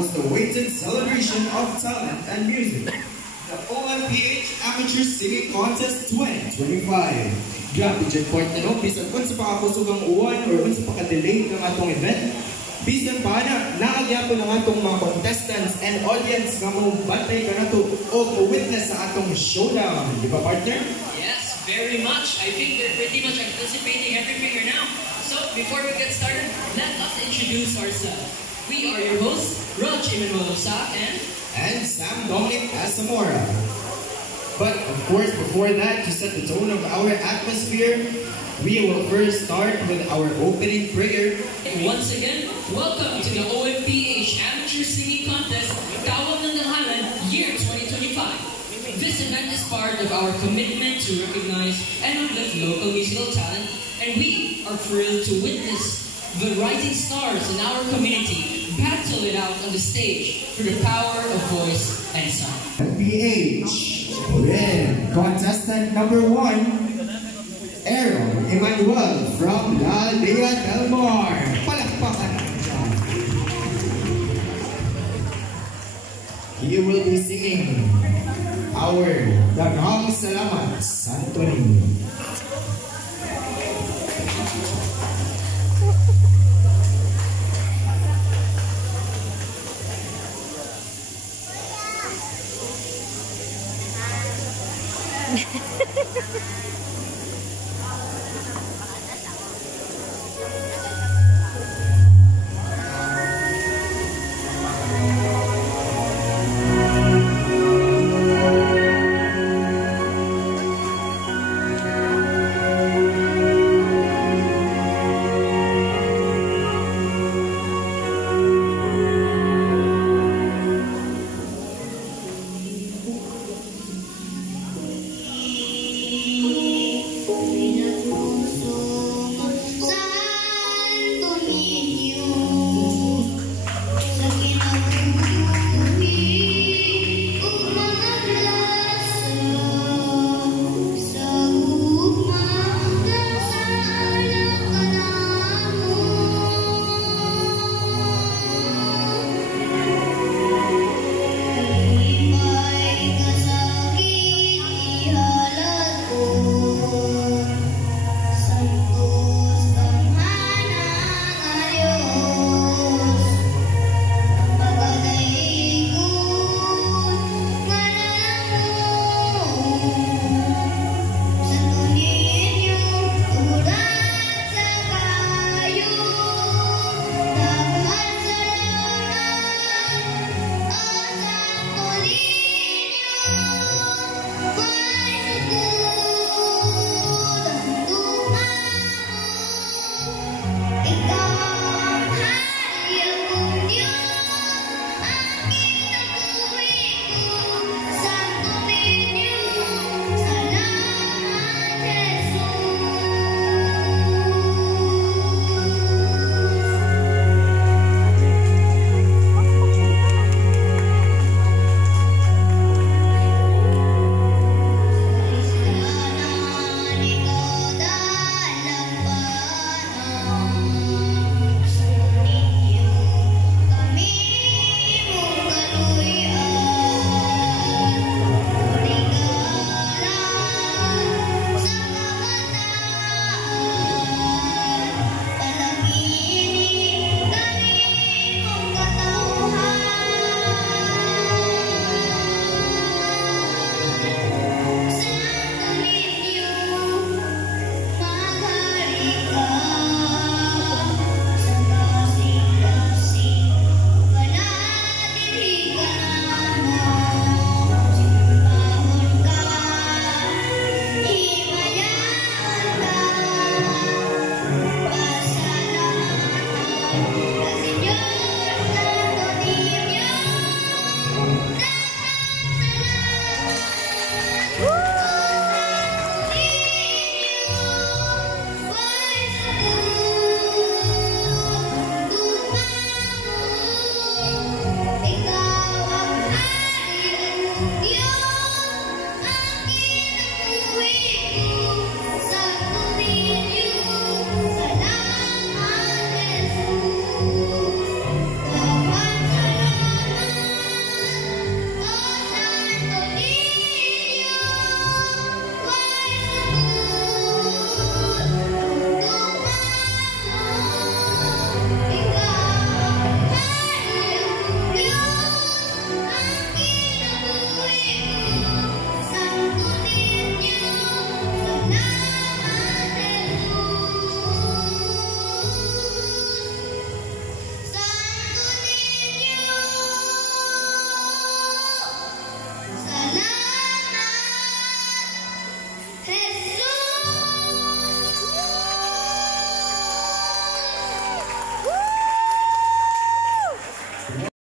most awaited celebration of talent and music, the OMPH Amateur Singing Contest 2025. Grabe dyan, partner, no? Bisan kung sa pakakusugang uwan or kung sa paka-delay ng atong event, bisan pa na, naagyapo ng atong mga contestants and audience nga mong batay ka na to o witness sa atong showdown. Di ba, partner? Yes, very much. I think they're pretty much anticipating every finger now. So, before we get started, let us introduce ourselves. We are your hosts, Raj Emmanuel Sa and Sam Dominic Asamora. But, of course, before that, to set the tone of our atmosphere, we will first start with our opening prayer. And once again, welcome to the OMPH Amateur Singing Contest, Tawag ng Tanghalan, Year 2025. This event is part of our commitment to recognize and uplift local musical talent, and we are thrilled to witness the rising stars in our community battle it out on the stage for the power of voice and song. OMPH with contestant number 1, Aaron Emmanuel from La Aldea del Mar. Palakpakan. He will be singing our Daghang Salamat Santo Niño.